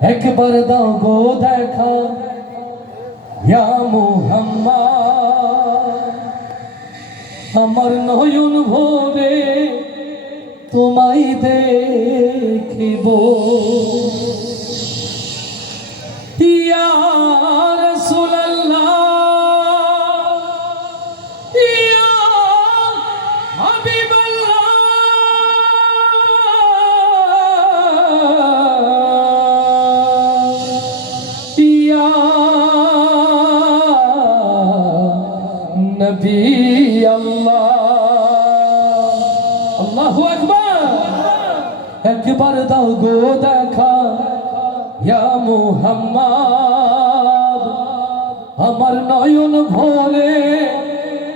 একবার দাও গো দেখা ইয়া মুহাম্মদ, আমার নয়ন ভরে তোমায় দেখিব। ইয়া রাসূলুল্লাহ, ইয়া হাবিবাল্লাহ, ইয়া নবী আল্লাহ। আল্লাহু আকবার। একবার দাও গো দেখা ইয়া মুহাম্মদ, আমার নয়ন ভরে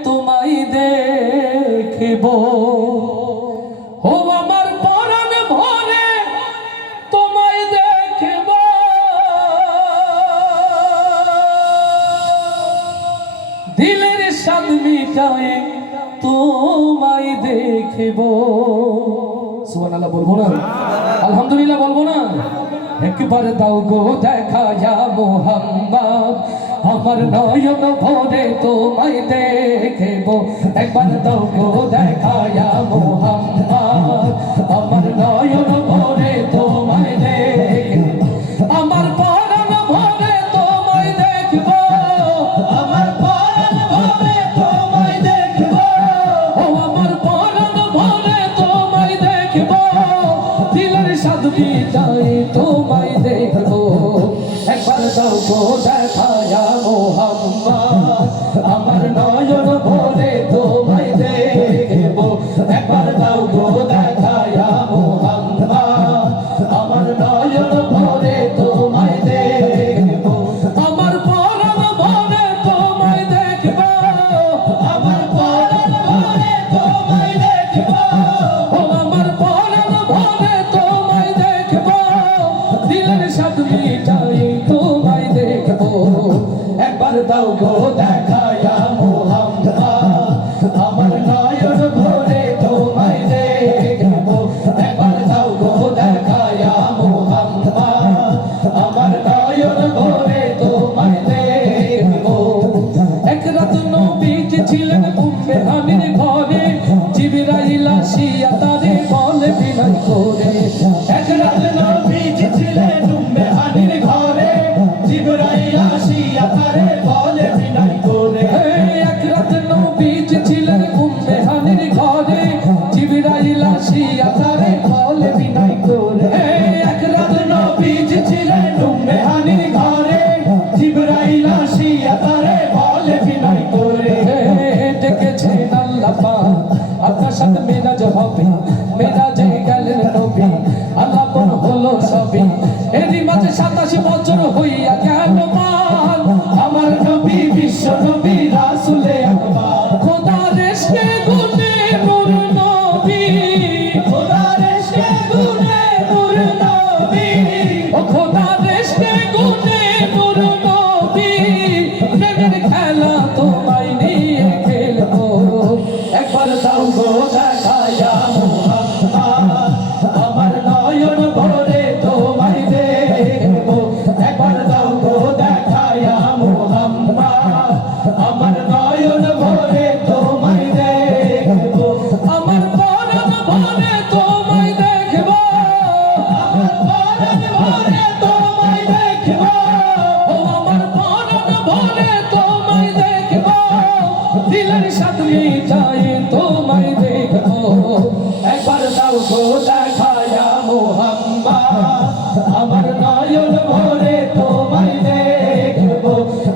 তোমায় দেখিব। ও আমার পরাণ ভরে তোমায় দেখিব। দিলের স্বাদ মিটায়ে তোমায় দেখিব। সুবহানাল্লাহ বলবো না? আলহামদুলিল্লাহ বলবো না? একবার দাও গো দেখা ইয়া মুহাম্মদ, আমার নয়ন ভরে তোমায় দেখিব। একবার দাও গো দেখা ইয়া মুহাম্মদ, আমার নয়ন ভরে তোমায় দেখিব। আমার পরাণ ভরে তোমায় দেখিব। আমার পরাণ ভরে তোমায় দেখিব। ও আমার পরাণ ভরে তোমায় দেখিব। দিলের স্বাদ মিটায়ে তোমায় দেখিব। একবার দাও গো দেখা ইয়া মুহাম্মদ, আমার নয়ন ভরে তোমায় দেখিব। একবার দাও গো দেখা ইয়া মুহাম্মদ, আমার নয়ন ভরে তোমায় দেখিব। আমার পরাণ ভরে তোমায় দেখিব। আমার পরাণ ভরে তোমায় দেখিব। ও আমার পরাণ ভরে তোমায় দেখিব। দিলের স্বাদ মিটায়ে তোমায় দেখিব। একবার দাও গো দেখা ইয়া মুহাম্মদ, আমার নয়ন ভরে তোমায় দেখিব। একবার দাও গো দেখা ইয়া মুহাম্মদ, আমার নয়ন ভরে তোমায় দেখিব। এক রাত নবীজি ছিলেন উম্মে হানির ঘরে, জিবরাইল আসিয়া তারে বলে বিনয় করে। এক রাত নবীজি ছিলেন উম্মে হানির ঘরে, জিবরাইল আসিয়া তারে বলে বিনয় করে। এক রাত নবীজি ছিলেন উম্মে হানির ঘরে, জিবরাইল আসিয়া তারে বলে বিনয় করে। এক রাত নবীজি ছিলেন উম্মে হানির ঘরে, জিবরাইল আসিয়া তারে বলে বিনয় করে। ডেকেছেন আল্লাহ পাক, আপনার সাথে মেরাজ হবে। মেরাজে গেলেন নবী, আলাপন হলো সবই। এরই মাঝে 27 বছর হইয়া গেল মান, আমার নবী বিশ্ব নবী রাসূলে আকবার। খোদার ইশকে গুনে নূর নবী, খোদার ইশকে গুনে নূর নবী। ও খোদার ইশকে গুনে নূর নবী, প্রেমের খেলা তোমায় নিয়ে খেলবো। একবার দাও গো দেখা ইয়া মুহাম্মদ, আমার নয়ন ভরে তোমায় দেখিব। একবার দাও গো দেখা ইয়া মুহাম্মদ, আমার নয়ন ভরে তোমায় দেখিব। আমার পরাণ ভরে তোমায় দেখিব। আমার পরাণ ভরে তোমায় দেখিব। ও আমার পরাণ ভরে তোমায় দেখিব। দিলের স্বাদ মিটায়ে তোমায় দেখিব। একবার দাও গো দেখা ইয়া মুহাম্মদ, আমার নয়ন ভরে তোমায় দেখিব।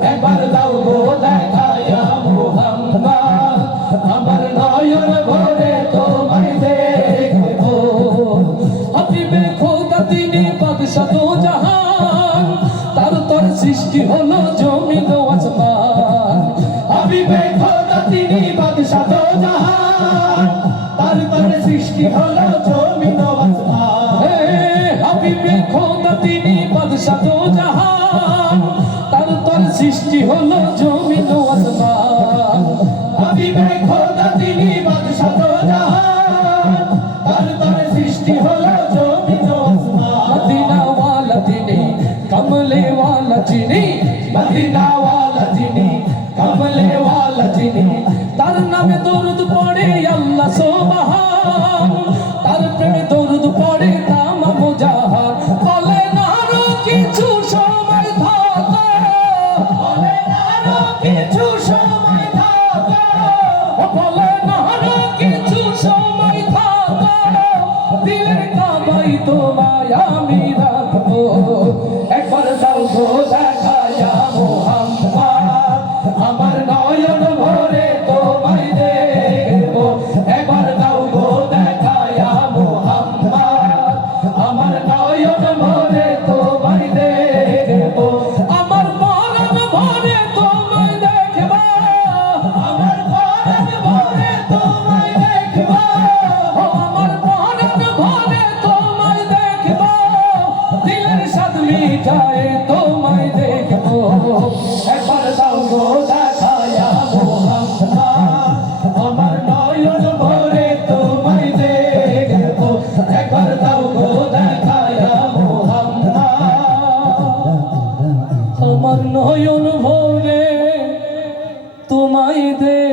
একবার দাও গো দেখা ইয়া মুহাম্মদ, আমার নয়ন ভরে তোমায় দেখিব। হাবিবে খোদা তিনি বাদশা দো জাহান, তার তোর সৃষ্টি হলো জমিন ও আসমান। হাবিবে খোদা তিনি বাদশা দো জাহান, তার তোর সৃষ্টি হলো জমিন ও আসমান। হাবিবে খোদা তিনি বাদশা দো জাহান, তার তোর সৃষ্টি হলো জমিন ও আসমান। হাবিবে খোদা তিনি বাদশা দো জাহান, তার তোর সৃষ্টি হলো জমিন ও আসমান। মদিনা ওয়ালা তিনি कमले वाला जिनी मदीना वाला जिनी कमले वाला जिनी तार नामे दरूद पड़े अल्लाह सुबहान तार प्रेमे दरूद पड़े तामाम জাহান বলে না আরো কিছু সময় থাকে বলে না আরো কিছু সময় থাকে বলে না আরো কিছু সময় থাকে দিলের কাবাই তোমায় আমি রাখবো একবার দাও গো দেখায়া মোহাম্মদ আমার নয়ন ভরে তোমায় দেখবো একবার দাও গো দেখায়া মোহাম্মদ আমার নয়ন ভরে তোমায় দেখবো আমার মরণ ভরে তোমায় দেখবো আমার মরণ ভরে তোমায় দেখবো আমার মরণ ভরে তোমায় দেখবো দিলের স্বাদ মিটায়ে তোমায় দেখবো একবার দাও গো দেখায়া মোহাম্মদ আমার নয়ন ভরে তোমায় দেখবো একবার দাও গো দেখায়া মোহাম্মদ আমার নয়ন ভরে তোমায় দেখবো